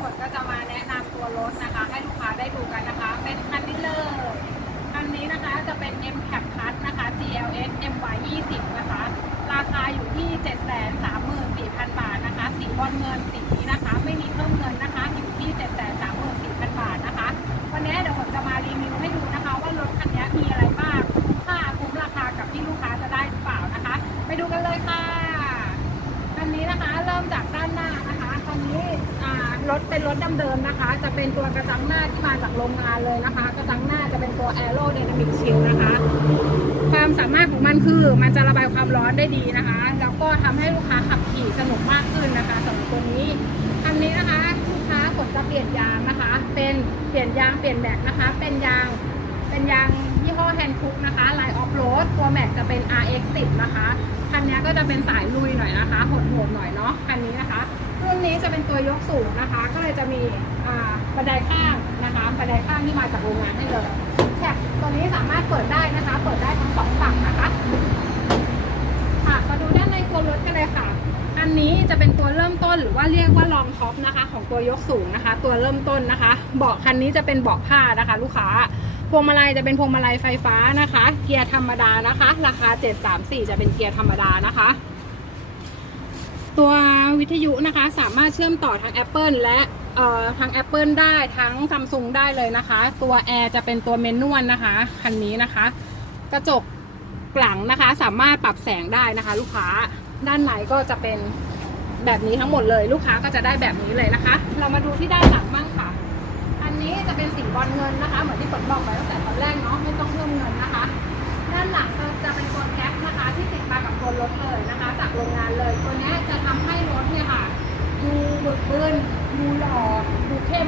ฝนก็จะมาแนะนำตัวรถนะคะ ให้ลูกค้าได้ดูกันนะคะ เป็นคันนี้เลย คันนี้นะคะจะเป็น M Cap Cut นะคะ GLS MY 20 รถเป็นรถเดิมๆนะคะ จะเป็นตัวกระจังหน้าที่มาจากโรงงานเลยนะคะ กระจังหน้าจะเป็นตัว Aero Dynamic Shield นะคะ ความสามารถของมันคือมันจะระบายความร้อนได้ดีนะคะ แล้วก็ทำให้ลูกค้าขับขี่สนุกมากขึ้นนะคะสำหรับตัวนี้อันนี้นะคะลูกค้าสนจะเปลี่ยนยางนะคะ เป็นเปลี่ยนยางเปลี่ยนแม็กนะคะ เป็นยางเป็นยางยี่ห้อแฮนคุกนะคะลายออฟโรดตัวแม็กจะเป็น RX 10 นะคะคันนี้ก็จะเป็นสายลุยหน่อยนะคะหดโหดหน่อยเนาะคันนี้นะคะ รุ่นนี้จะเป็นตัวยกสูงนะคะ ก็เลยจะมีอ่าบันไดข้างนะคะบันไดข้างที่มาจากโรงงานให้เลยแท็กตัวนี้สามารถเปิดได้นะคะ เปิดได้ทั้งสองฝั่งนะคะค่ะมาดูด้านในตัวรถกันเลยค่ะ อันนี้จะเป็นตัวเริ่มต้นหรือว่าเรียกว่าลองท็อปนะคะ ของตัวยกสูงนะคะ ตัวเริ่มต้นนะคะ เบาะคันนี้จะเป็นเบาะผ้านะคะ ลูกค้าพวงมาลัยจะเป็นพวงมาลัยไฟฟ้านะคะ เกียร์ธรรมดานะคะ ราคา 734 จะเป็นเกียร์ธรรมดานะคะ วิทยุนะคะ สามารถเชื่อมต่อทาง Apple และทาง Apple ได้ทั้ง Samsung ได้เลยนะคะ ตัวแอร์จะเป็นตัวเมนนวลนะคะ คันนี้นะคะ กระจกหลังนะคะ สามารถปรับแสงได้นะคะ ลูกค้าด้านในก็จะเป็นแบบนี้ทั้งหมดเลย ลูกค้าก็จะได้แบบนี้เลยนะคะ เรามาดูที่ด้านหลังบ้างค่ะ อันนี้จะเป็นสีบอลเงินนะคะ เหมือนที่ฝนบอกไปตั้งแต่ตอนแรกเนาะไม่ต้องเพิ่มเงินนะคะ ด้านหลังจะเป็นตัวแก๊ ที่ติดมากับตัวรถเลยนะคะ จากโรงงานเลย ตัวนี้จะทำให้รถเนี่ยค่ะดูบึกบึนดูหล่อดูเท่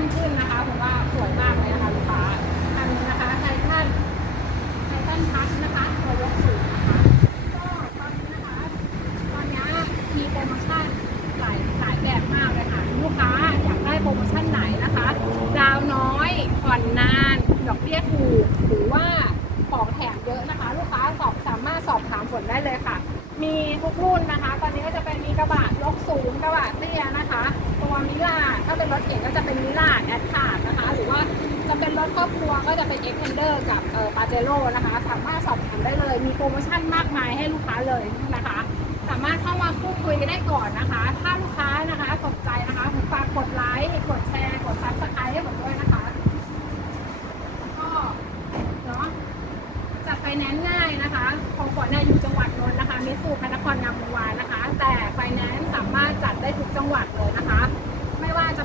สูงกระบะเตี้ยนะคะ ตัวมิลาถ้าเป็นรถเก๋งก็จะเป็นมิลาแอดคาร์นะคะ หรือว่าจะเป็นรถครอบครัวก็จะเป็นเอ็กเพนเดอร์กับเอ่อปาเจโร่นะคะ สามารถสอบถามได้เลย มีโปรโมชั่นมากมายให้ลูกค้าเลยนะคะ สามารถเข้ามาพูดคุยกันได้ก่อนนะคะ ถ้าลูกค้านะคะสนใจนะคะฝากกดไลค์กดแชร์ กดซับสไครต์ให้ผมด้วยนะคะก็เนาะจัดไฟแนนซ์ง่ายนะคะของฝนอยู่จังหวัดนนท์นะคะมิสูพระคร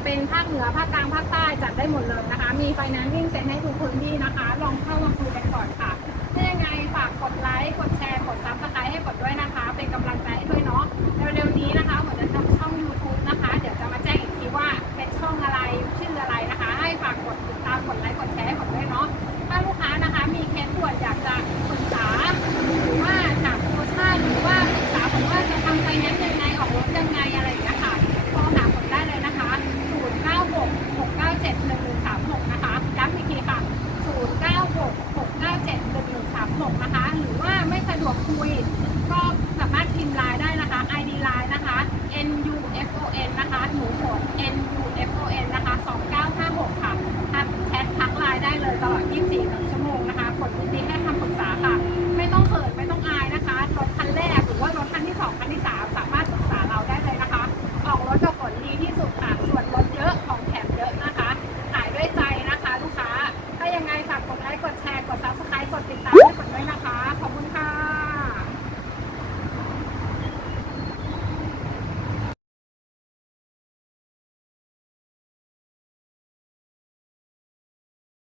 เป็นภาคเหนือภาคกลางภาคใต้จัดได้หมดเลยนะคะ มีไฟแนนซ์วิ่งเซ็นให้ทุกพื้นที่นะคะ ลองเข้ามาคุยกันก่อนค่ะถ้ายังไงฝากกดไลค์กดแชร์กดซับสไครต์ให้กดด้วยนะคะ เป็นกำลังใจให้ด้วยเนาะเร็วๆนี้นะคะผมจะทำช่อง YouTube นะคะ เดี๋ยวจะมาแจ้งอีกทีว่าเป็นช่องอะไรชื่ออะไรนะคะ ให้ฝากกดติดตามกดไลค์กดแชร์ให้ผมด้วยเนาะถ้าลูกค้านะคะมีเคสด่วนอยากจะปรึกษาหรือว่าถามโปรโมชั่นหรือว่าปรึกษาผมว่าจะทำไฟแนนซ์ยังไงออกรถยังไงอะไรอย่างเงี้ยค่ะโทรหาผมได้เลยนะคะ 096 697 1136 นะคะย้ำอีกทีค่ะ 096 697 หลงนะคะ หรือว่าไม่สะดวกคุย ก็สามารถพิมพ์ไลน์ได้นะคะ ID ไลน์นะคะ NUFON นะคะ หนูฝน N